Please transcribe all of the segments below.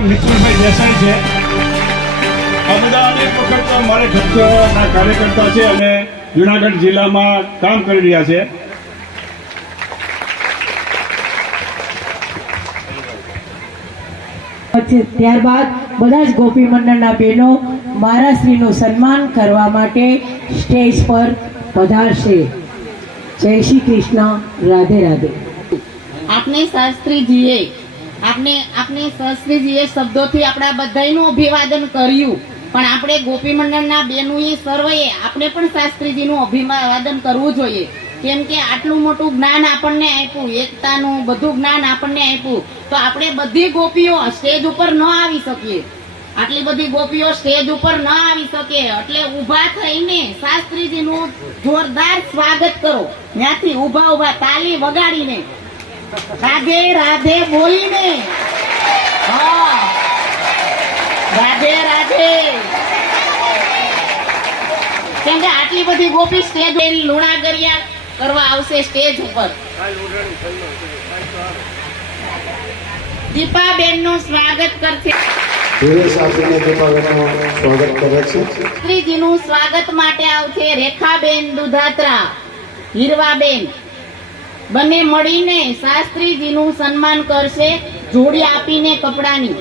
નિખિલભાઈ દેસાઈ છે. આ બધા અનેક વખત મારે ખર્ચના કાર્યકર્તા છે અને જુનાગઢ જિલ્લામાં કામ કરી રહ્યા છે. ત્યારબાદ બધા જ ગોપી મંડળના બહેનો મહારાજશ્રીનું સન્માન કરવા માટે સ્ટેજ પર પધારશે. જય શ્રી કૃષ્ણ. રાધે રાધે. આપને શાસ્ત્રીજીએ શબ્દોથી આપણા બધાનું અભિવાદન કર્યું, પણ આપણે ગોપી મંડળના બહેનોએ સર્વે આપણે પણ શાસ્ત્રીજીનું અભિવાદન કરવું જોઈએ. કેમ કે આટલું મોટું જ્ઞાન આપણને આપ્યું, એકતાનું બધું જ્ઞાન આપણને આપ્યું, તો આપણે બધી ગોપીઓ સ્ટેજ ઉપર ન આવી શકીએ. આટલી બધી ગોપીઓ સ્ટેજ ઉપર ન આવી શકે એટલે ઊભા થઈને શાસ્ત્રીજીનું જોરદાર સ્વાગત કરો. ત્યાંથી ઊભા તાલી વગાડીને રાધે રાધે બોલીને, હા રાધે રાધે. કેમ કે આટલી બધી ગોપી સ્ટેજ લુણાગરિયા કરવા આવશે સ્ટેજ ઉપર. દીપાબેન નું સ્વાગત કરશે. શાસ્ત્રીજીનું સ્વાગત માટે આવશે રેખાબેન દુધાત્રા, હીરવાબેન. બંને મળીને શાસ્ત્રીજીનું સન્માન કરશે જોડી આપીને કપડાની.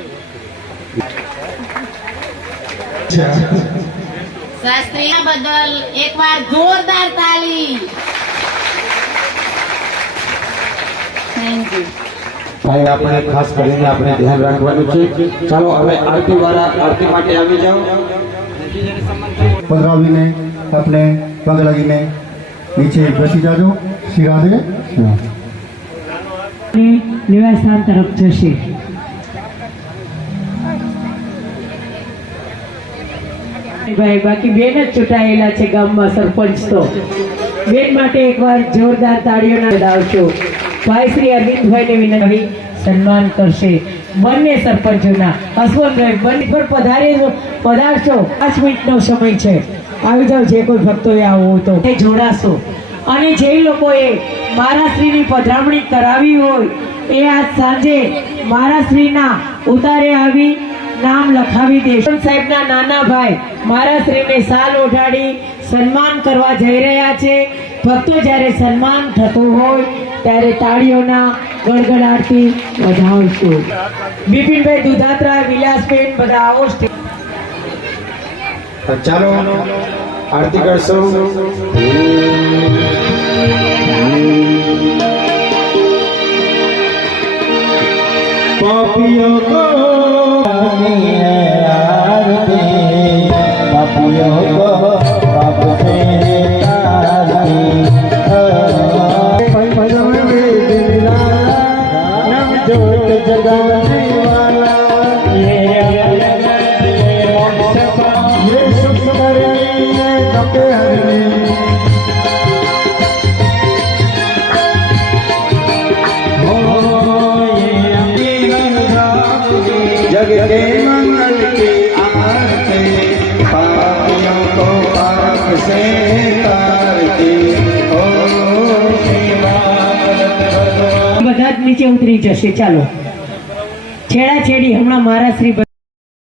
શાસ્ત્રી બદલ એકવાર જોરદાર તાલી. Thank you. ભાઈ આપણે ખાસ કરીને આપણે ધ્યાન રાખવાનું છે. ચાલો હવે આરતી વાળા આરતી માટે આવી જાઓ. પધરાવીને આપણે પગ લાગીને નીચે બેસી જાજો. શ્રી રાધે. નિવાસસ્થાન તરફ જશે. ભાઈ બાકી બેન જ ચૂંટાયેલા છે ગામમાં સરપંચ, તો બેન માટે એકવાર જોરદાર તાળીઓના આવશો. ભાઈ શ્રી અરવિંદભાઈને વિનંતી સન્માન કરશે બંને સરપંચોના. હસવંતભાઈ બંને પર પધારશો. 5 મિનિટનો સમય છે. આવી જાવ જે કોઈ ભક્તોએ આવવું તો જોડાશો. અને જે લોકોએ મહારાજશ્રીની પધરામણી કરાવી હોય એ આજ સાંજે મહારાજશ્રીના ઉતારે આવી નામ લખાવી દે. સાહેબના નાના ભાઈ મહારાજશ્રીને શાલ ઓઢાડી સન્માન કરવા જઈ રહ્યા છે. ભક્તો જ્યારે સન્માન થતું હોય ત્યારે તાળીઓના ગડગડાટથી વધાવશું. બિપિનભાઈ દુધાત્રા, વિલાસબેન બધા આવો. ચાલો આરતી કરશો. પાપિયો કો પાપિયો કો પાપ से जगाने वाला ये सब करेंगे कपे जग के मंगल की आरती पापियों को पाप से तारती हो બધા જ નીચે ઉતરી જશે. ચાલો છેડા છેડી હમણાં મહારાજ શ્રી